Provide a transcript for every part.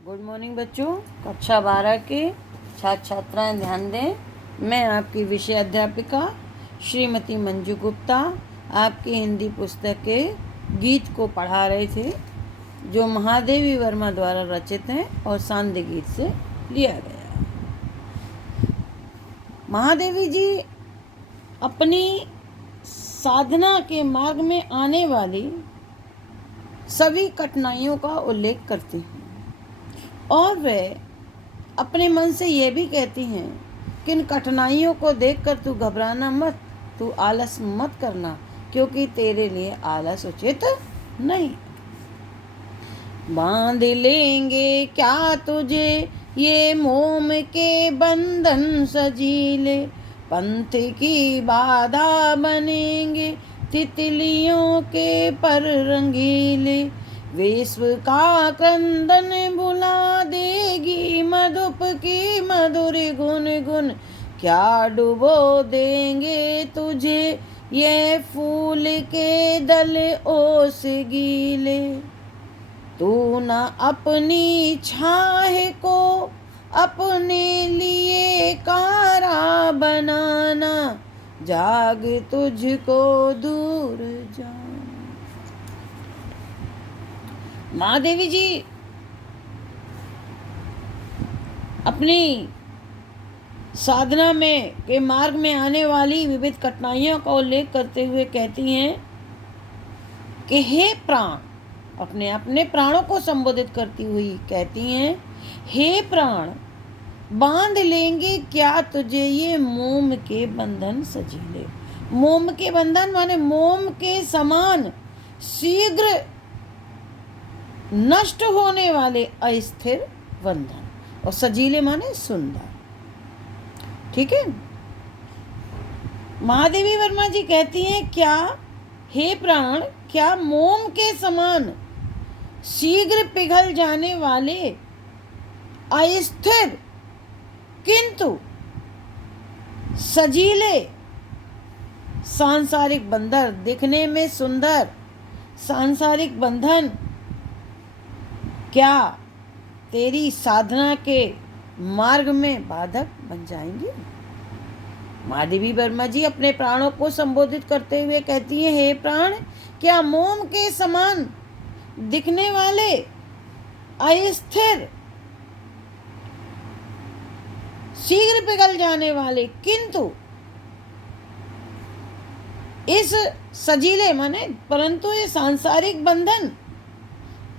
Good morning बच्चों। कक्षा 12 के छात्र छात्राएं ध्यान दें। मैं आपकी विषय अध्यापिका श्रीमती मंजू गुप्ता आपकी हिंदी पुस्तक के गीत को पढ़ा रहे थे, जो महादेवी वर्मा द्वारा रचित हैं और सांध्य गीत से लिया गया। महादेवी जी अपनी साधना के मार्ग में आने वाली सभी कठिनाइयों का उल्लेख करती हैं और वे अपने मन से ये भी कहती हैं कि इन कठिनाइयों को देखकर तू घबराना मत, तू आलस मत करना, क्योंकि तेरे लिए आलस उचित नहीं। बांध लेंगे क्या तुझे ये मोम के बंधन सजीले, पंथ की बाधा बनेंगे तितलियों के पर रंगीले, विश्व का क्रंदन भुला देगी मधुप की मधुर गुन गुन, क्या डुबो देंगे तुझे ये फूल के दल ओस गीले। तू न अपनी छाह को अपने लिए कारा बनाना, जाग तुझको दूर जाना। महादेवी जी अपनी साधना में के मार्ग में आने वाली विविध कठिनाइयों का उल्लेख करते हुए कहती हैं कि हे प्राण, अपने अपने प्राणों को संबोधित करती हुई कहती हैं, हे प्राण, बांध लेंगे क्या तुझे ये मोम के बंधन सजीले। मोम के बंधन माने मोम के समान शीघ्र नष्ट होने वाले अस्थिर बंधन, और सजीले माने सुंदर। ठीक है। महादेवी वर्मा जी कहती हैं, क्या हे प्राण, क्या मोम के समान शीघ्र पिघल जाने वाले अस्थिर किंतु सजीले सांसारिक बंधन, दिखने में सुंदर सांसारिक बंधन क्या तेरी साधना के मार्ग में बाधक बन जाएंगे। महादेवी वर्मा जी अपने प्राणों को संबोधित करते हुए कहती हैं, हे प्राण, क्या मोम के समान दिखने वाले अस्थिर शीघ्र पिघल जाने वाले किंतु इस सजीले माने परंतु ये सांसारिक बंधन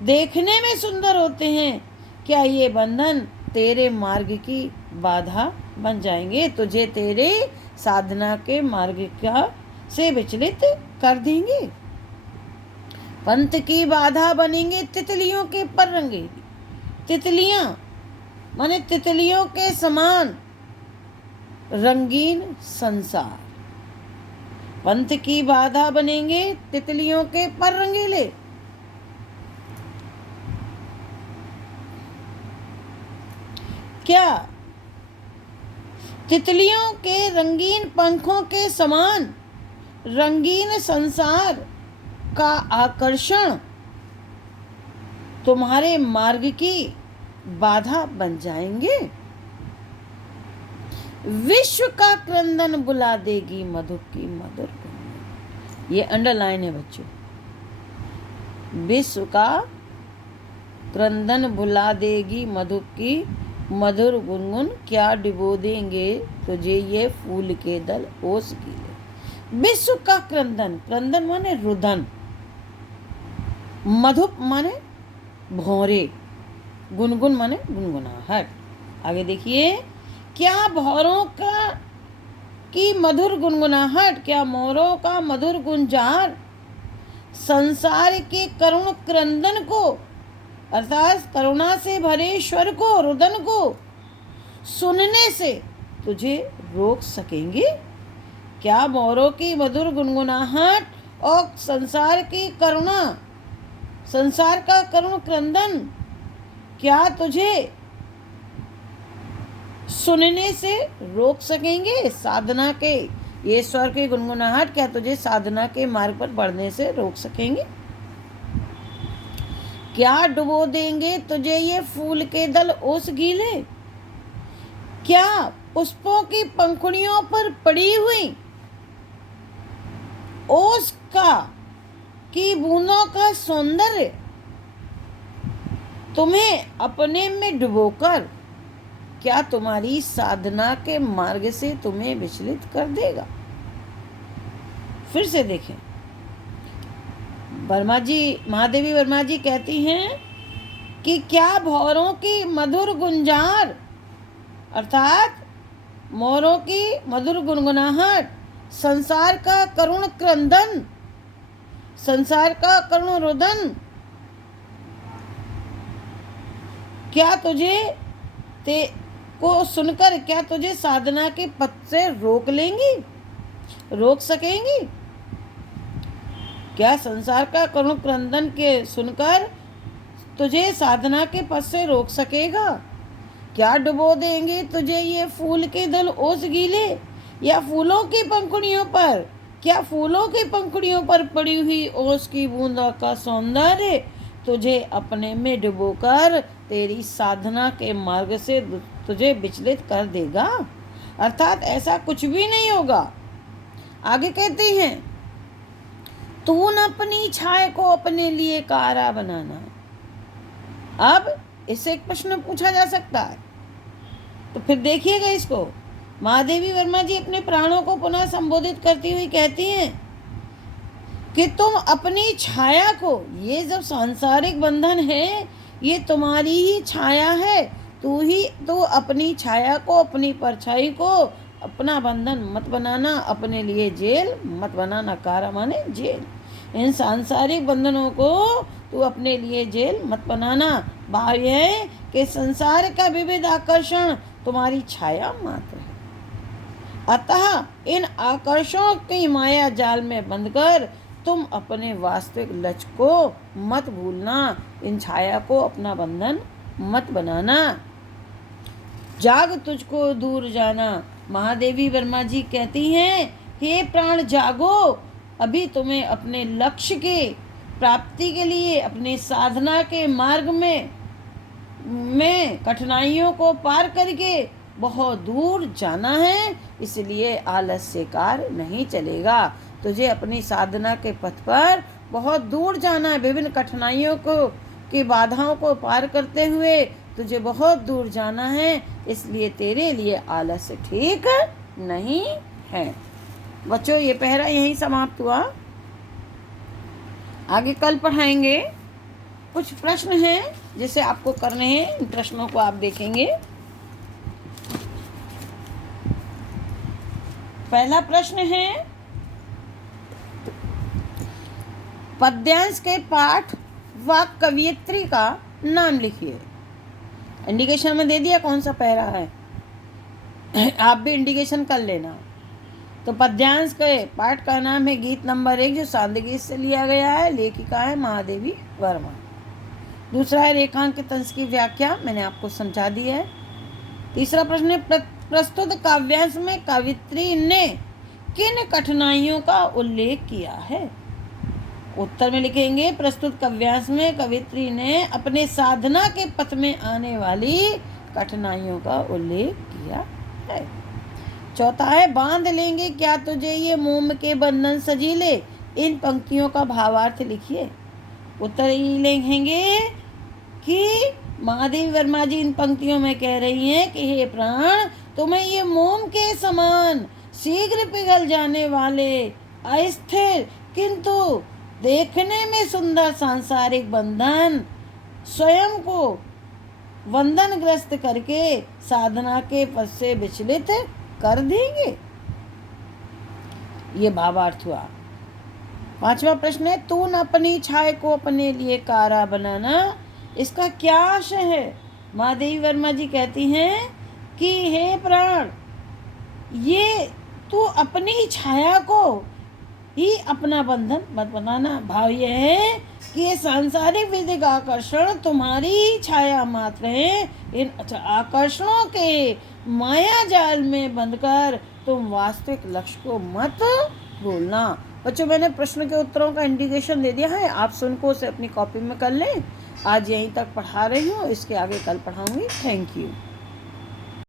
देखने में सुंदर होते हैं, क्या ये बंधन तेरे मार्ग की बाधा बन जाएंगे, तुझे तेरे साधना के मार्ग का से विचलित कर देंगे। पंथ की बाधा बनेंगे तितलियों के पर रंगीले। तितलियां माने तितलियों के समान रंगीन संसार, पंथ की बाधा बनेंगे तितलियों के पर रंगीले। क्या तितलियों के रंगीन पंखों के समान रंगीन संसार का आकर्षण तुम्हारे मार्ग की बाधा बन जाएंगे। विश्व का क्रंदन बुला देगी मधुप की मधुर गुनगुन। ये अंडरलाइन है बच्चों। विश्व का क्रंदन बुला देगी मधुप की मधुर गुनगुन, क्या डुबो देंगे तुझे ये फूल के दल ओस गीले। विश्व का क्रंदन, क्रंदन माने रुदन, मधुप माने भौरे, गुनगुन माने गुनगुनाहट। आगे देखिए, क्या भौरों का की मधुर गुनगुनाहट, क्या मोरों का मधुर गुंजार संसार के करुण क्रंदन को अर्थात करुणा से भरे स्वर को, रुदन को सुनने से तुझे रोक सकेंगे। क्या मोरों की मधुर गुनगुनाहट और संसार की करुणा, संसार का करुण क्रंदन क्या तुझे सुनने से रोक सकेंगे। साधना के ये स्वर की गुनगुनाहट क्या तुझे साधना के मार्ग पर बढ़ने से रोक सकेंगे। क्या डुबो देंगे तुझे ये फूल के दल ओस गीले? क्या पुष्पों की पंखुड़ियों पर पड़ी हुई ओस का की बूंदों का सौंदर्य तुम्हें अपने में डुबोकर क्या तुम्हारी साधना के मार्ग से तुम्हें विचलित कर देगा? फिर से देखें, महादेवी वर्मा जी कहती हैं कि क्या भौरों की मधुर गुंजार अर्थात मोरों की मधुर गुनगुनाहट, संसार का करुण क्रंदन, संसार का करुण रुदन क्या तुझे को सुनकर क्या तुझे साधना के पथ से रोक सकेंगी? क्या संसार का करुण क्रंदन के सुनकर तुझे साधना के पथ से रोक सकेगा? क्या डुबो देंगे तुझे ये फूल के दल ओस गीले, या फूलों की पंखुड़ियों पर, क्या फूलों की पंखुड़ियों पर पड़ी हुई ओस की बूंदा का सौंदर्य तुझे अपने में डुबोकर तेरी साधना के मार्ग से तुझे विचलित कर देगा? अर्थात ऐसा कुछ भी नहीं होगा। आगे कहते हैं, तू न अपनी छाया को अपने लिए कारा बनाना। अब इससे एक प्रश्न पूछा जा सकता है, तो फिर देखिएगा इसको। महादेवी वर्मा जी अपने प्राणों को पुनः संबोधित करती हुई कहती हैं कि तुम अपनी छाया को, ये जब सांसारिक बंधन है ये तुम्हारी ही छाया है, तू अपनी छाया को, अपनी परछाई को अपना बंधन मत बनाना, अपने लिए जेल मत बनाना। कारा माने जेल। इन सांसारिक बंधनों को तू अपने लिए जेल मत बनाना। भाव यह है कि संसार का विविध आकर्षण तुम्हारी छाया मात्र है, अतः इन आकर्षणों की माया जाल में बंधकर तुम अपने वास्तविक लक्ष्य को मत भूलना, इन छाया को अपना बंधन मत बनाना। जाग तुझको दूर जाना। महादेवी वर्मा जी कहती हैं, हे प्राण जागो, अभी तुम्हें अपने लक्ष्य के प्राप्ति के लिए अपने साधना के मार्ग में कठिनाइयों को पार करके बहुत दूर जाना है, इसलिए आलस्य कार्य नहीं चलेगा। तुझे अपनी साधना के पथ पर बहुत दूर जाना है, विभिन्न कठिनाइयों की बाधाओं को पार करते हुए तुझे बहुत दूर जाना है, इसलिए तेरे लिए आलस्य ठीक नहीं है। बच्चों, ये पहरा यहीं समाप्त हुआ। आगे कल पढ़ाएंगे। कुछ प्रश्न हैं जिसे आपको करने हैं, इन प्रश्नों को आप देखेंगे। पहला प्रश्न है, पद्यांश के पाठ व कवियत्री का नाम लिखिए। इंडिकेशन में दे दिया कौन सा पहरा है, आप भी इंडिकेशन कर लेना। तो पद्यांश के पाठ का नाम है गीत नंबर 1, जो सांदगीत से लिया गया है, लेखिका है महादेवी वर्मा। दूसरा है रेखांकित अंश की व्याख्या, मैंने आपको समझा दी है। तीसरा प्रश्न है, प्रस्तुत काव्यांश में कवित्री ने किन कठिनाइयों का उल्लेख किया है? उत्तर में लिखेंगे, प्रस्तुत काव्यांश में कवित्री ने अपने साधना के पथ में आने वाली कठिनाइयों का उल्लेख किया है। चौथा है, बांध लेंगे क्या तुझे ये मोम के बंधन सजीले, इन पंक्तियों का भावार्थ लिखिए। उत्तर ये लिखेंगे कि महादेवी वर्मा जी इन पंक्तियों में कह रही हैं कि हे प्राण, तुम्हें ये मोम के समान शीघ्र पिघल जाने वाले अस्थिर किंतु देखने में सुंदर सांसारिक बंधन स्वयं को बंधनग्रस्त करके साधना के पथ से विचलित कर देंगे। ये भावार्थ हुआ। पांचवा प्रश्न है, तू न अपनी छाया को अपने लिए कारा बनाना, इसका क्या आशय है? महादेवी वर्मा जी कहती हैं कि हे प्राण, ये तू अपनी छाया को ही अपना बंधन मत बनाना। भाव यह है कि ये सांसारिक विधिक आकर्षण तुम्हारी छाया मात्र है, इन आकर्षणों के माया जाल में बंधकर तुम वास्तविक लक्ष्य को मत भूलना। बच्चों, मैंने प्रश्न के उत्तरों का इंडिकेशन दे दिया है, आप सुनको उसे अपनी कॉपी में कर लें। आज यहीं तक पढ़ा रही हूँ, इसके आगे कल पढ़ाऊँगी। Thank you.